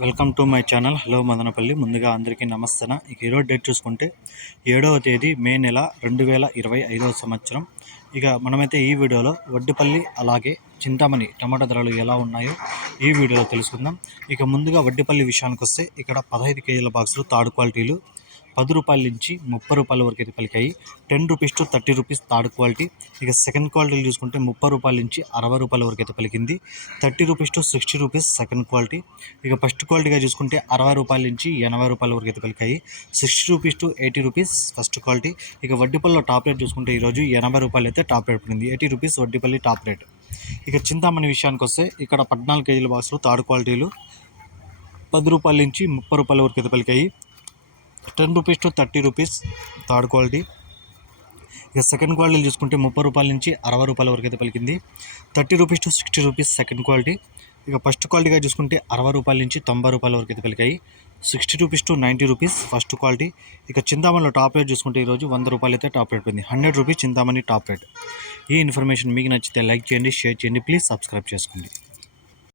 Welcome to my channel hello Madanapalle ముందుగా అందరికీ నమస్తన? ఇక ఈరోజు డేట్ చూసుకుంటే ఏడవ తేదీ మే నెల రెండు వేల ఇరవై ఐదవ సంవత్సరం. ఇక మనమైతే ఈ వీడియోలో వడ్డిపల్లి అలాగే చింతామణి టమాటా ధరలు ఎలా ఉన్నాయో ఈ వీడియోలో తెలుసుకుందాం. ఇక ముందుగా వడ్డిపల్లి విషయానికి వస్తే ఇక్కడ పదహైదు కేజీల బాక్సులు తాడు క్వాలిటీలు పది రూపాయల నుంచి ముప్పై రూపాయల వరకు అయితే పలికాయి. Ten rupees to thirty rupees third quality. ఇక సెకండ్ క్వాలిటీలు చూసుకుంటే ముప్పై రూపాయల నుంచి అరవై రూపాయల వరకు అయితే పలికింది. Thirty rupees to sixty rupees second quality. ఇక ఫస్ట్ క్వాలిటీగా చూసుకుంటే అరవై రూపాయల నుంచి ఎనభై రూపాయల వరకు అయితే పలికాయి. Sixty rupees to eighty rupees first quality. ఇక వడ్డీపల్లిలో టాప్ రేట్ చూసుకుంటే ఈరోజు ఎనభై రూపాయలు అయితే టాప్ రేట్ పడింది. Eighty rupees Vaddipalli top rate. ఇక చింతామణి విషయానికి వస్తే ఇక్కడ పద్నాలుగు కేజీల బాక్సులు థర్డ్ క్వాలిటీలు. పది రూపాయల నుంచి ముప్పై రూపాయల వరకు అయితే పలికాయి. Ten rupees to thirty rupees third quality. ఇక సెకండ్ క్వాలిటీ చూసుకుంటే ముప్పై రూపాయల నుంచి అరవై రూపాయల వరకు అయితే పలికింది. Thirty rupees to sixty rupees second quality. ఇక ఫస్ట్ క్వాలిటీగా చూసుకుంటే అరవై రూపాయల నుంచి తొంభై రూపాయల వరకు అయితే పలికాయి. Sixty rupees to ninety rupees first quality. ఇక చింతామణిలో టాప్ రేట్ చూసుకుంటే ఈరోజు వంద రూపాయలు అయితే టాప్ రేట్ ఉంది hundred rupees Chintamani top rate. ఈ ఇన్ఫర్మేషన్ మీకు నచ్చితే లైక్ చేయండి షేర్ చేయండి ప్లీజ్ సబ్స్క్రైబ్ చేసుకోండి.